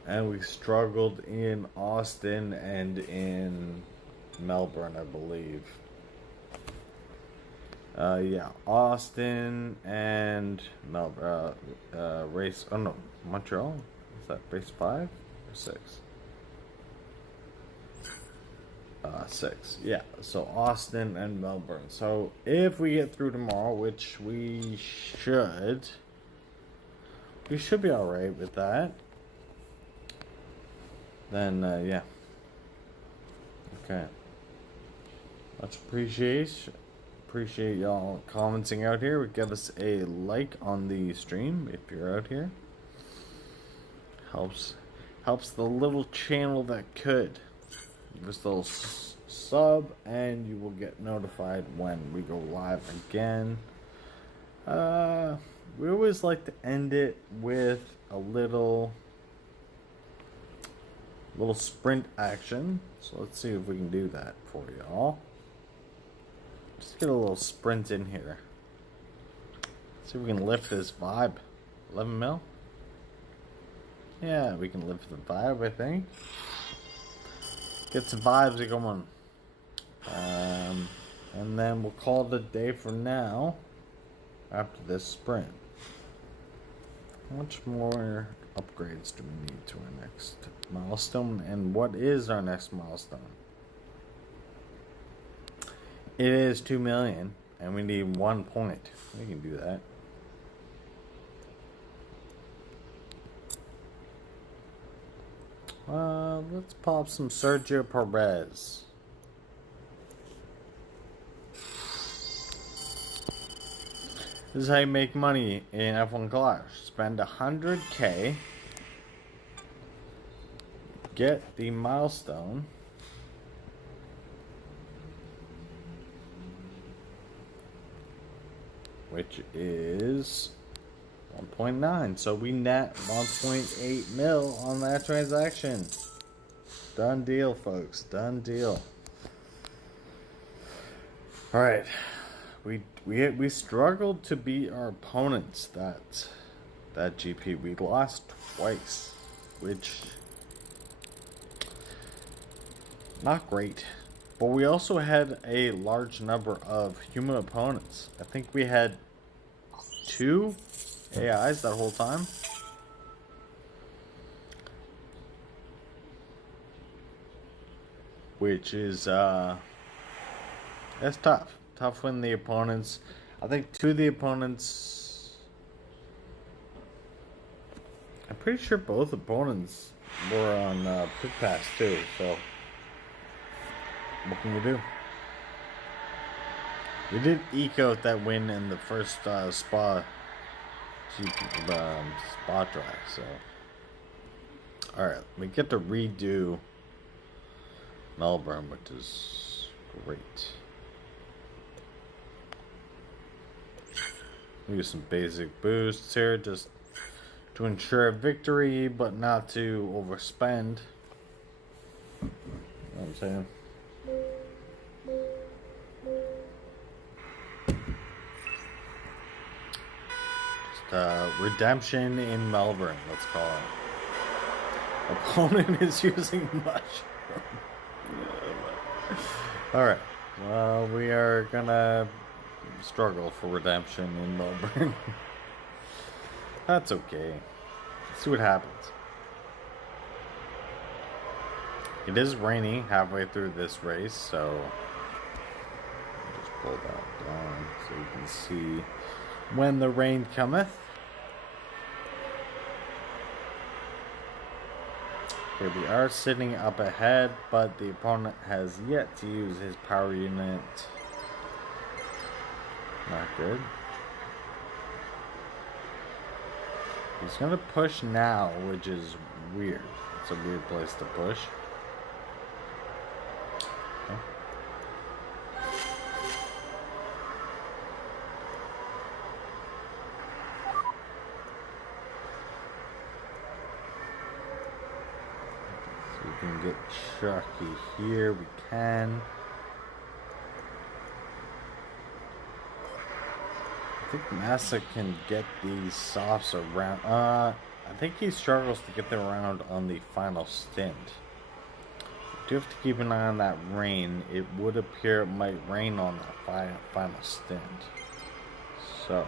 and we struggled in Austin and in Melbourne, I believe. Yeah, Austin and Melbourne. Race. Oh no, Montreal. Is that race 5 or 6? 6. Yeah, so Austin and Melbourne. So if we get through tomorrow, which we should be alright with that. Then, yeah. Okay. Much appreciate y'all commenting out here. Give us a like on the stream if you're out here. Helps the little channel that could. Give us a little sub, and you will get notified when we go live again. We always like to end it with a little sprint action. So let's see if we can do that for y'all. Just get a little sprint in here. See if we can lift this vibe. 11 mil? Yeah, we can lift the vibe, I think. Get some vibes going. And then we'll call it a day for now after this sprint. How much more upgrades do we need to our next milestone? And what is our next milestone? It is 2 million, and we need 1 point. We can do that. Let's pop some Sergio Perez. This is how you make money in F1 Clash. Spend 100K, get the milestone, which is 1.9. So we net 1.8 mil on that transaction. Done deal, folks. Done deal. All right. We struggled to beat our opponents that GP. We lost twice, which not great. But we also had a large number of human opponents. I think we had 2 AIs that whole time. Which is that's tough. Tough when the opponents, I think 2 of the opponents, I'm pretty sure both opponents were on Pit Pass too, so what can we do? We did eke out that win in the first spot track, so alright, we get to redo Melbourne, which is great. Use some basic boosts here just to ensure a victory, but not to overspend. You know what I'm saying? Just redemption in Melbourne, let's call it. Opponent is using mushroom. Alright. Well, we are gonna struggle for redemption in Melbourne. That's okay. Let's see what happens. It is raining halfway through this race, so I'll just pull that down so you can see when the rain cometh. Okay, we are sitting up ahead, but the opponent has yet to use his power unit. Not good. He's gonna push now, which is weird. It's a weird place to push. Okay. So we can get Chucky here. We can. I think Massa can get these softs around. I think he struggles to get them around on the final stint. We do have to keep an eye on that rain. It would appear it might rain on that final stint. So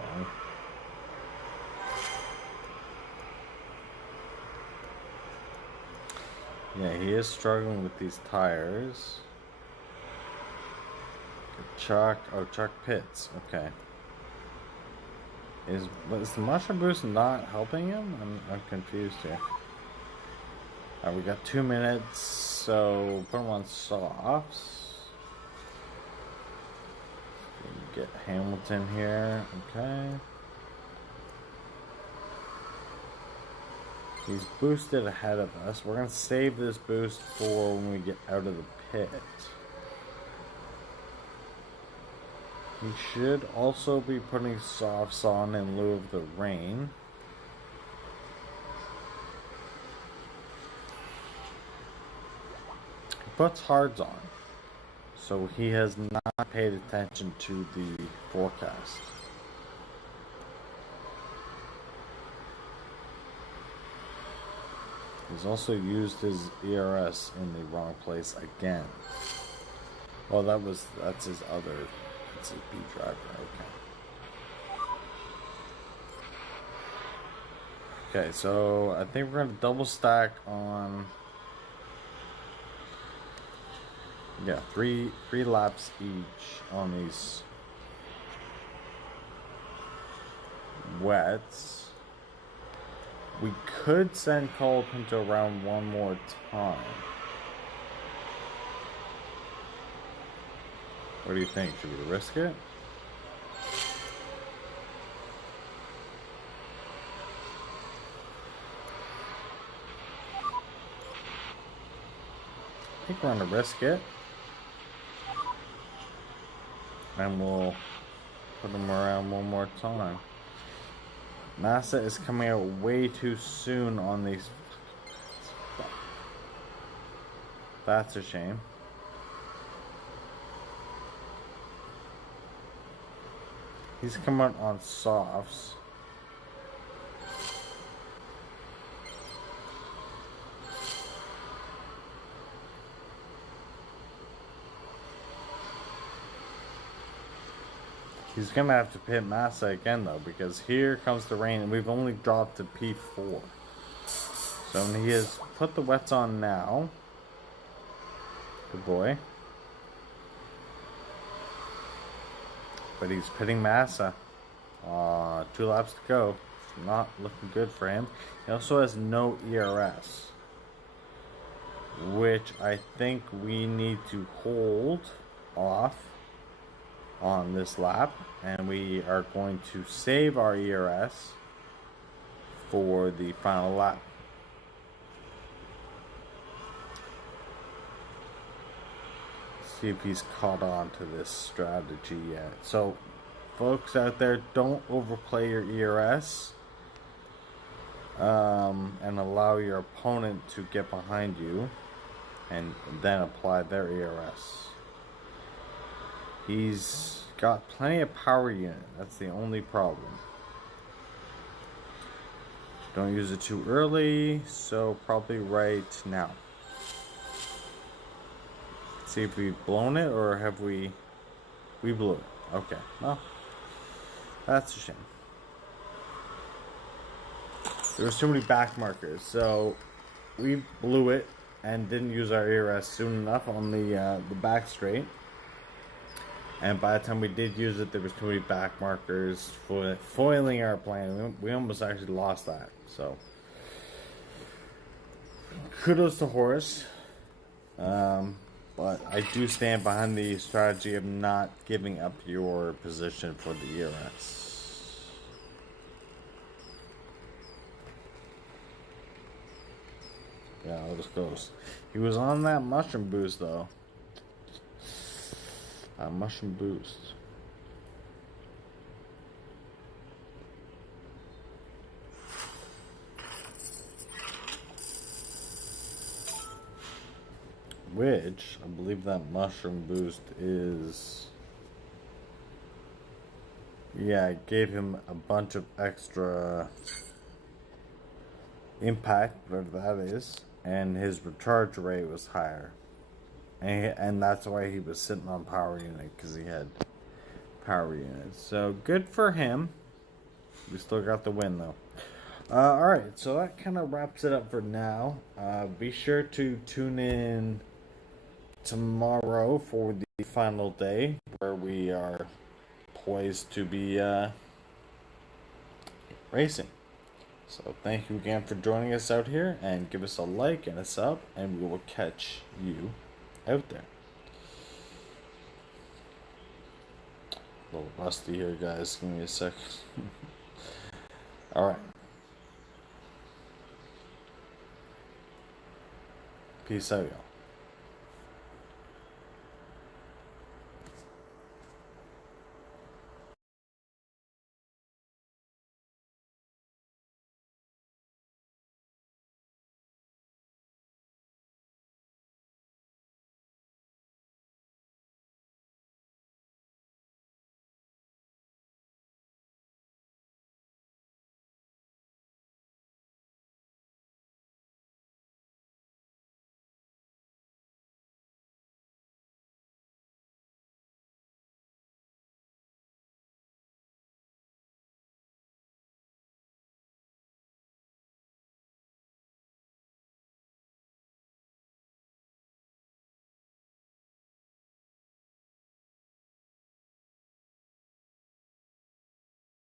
yeah, he is struggling with these tires. Chuck pits. Okay. Is the mushroom boost not helping him? I'm confused here. Alright, we got 2 minutes, so put him on softs. Get Hamilton here, okay. He's boosted ahead of us. We're gonna save this boost for when we get out of the pit. He should also be putting softs on in lieu of the rain. He puts hards on, so he has not paid attention to the forecast. He's also used his ERS in the wrong place again. Well, that's his other. That's his B driver. Okay. Okay, so I think we're gonna double stack on. Yeah, three laps each on these wets. We could send Cole Pinto around one more time. What do you think? Should we risk it? I think we're gonna risk it. And we'll put him around one more time. NASA is coming out way too soon on these. That's a shame. He's coming out on softs. He's gonna have to pit Massa again though, because here comes the rain and we've only dropped to P4. So he has put the wets on now. Good boy. But he's pitting Massa. 2 laps to go. It's not looking good for him. He also has no ERS, which I think we need to hold off on this lap, and we are going to save our ERS for the final lap. See if he's caught on to this strategy yet. So folks out there, don't overplay your ERS and allow your opponent to get behind you and then apply their ERS. He's got plenty of power unit. That's the only problem. Don't use it too early, so probably right now. See if we've blown it, or have we blew it. Okay, well, that's a shame. There was too many back markers, so we blew it and didn't use our ERS soon enough on the back straight. And by the time we did use it, there was too many back markers foiling our plan. We almost actually lost that. So kudos to Horace. But I do stand behind the strategy of not giving up your position for the ERS. Yeah, I'll just close. He was on that mushroom boost though. Mushroom boost. Which, I believe that mushroom boost is... Yeah, it gave him a bunch of extra impact, whatever that is, and his recharge rate was higher. And that's why he was sitting on power unit, because he had power units. So good for him. We still got the win though. Alright, so that kind of wraps it up for now. Be sure to tune in tomorrow for the final day, where we are poised to be racing. So thank you again for joining us out here, and give us a like and a sub, and we will catch you out there. A little rusty here, guys. Give me a sec. Alright. Peace out, y'all.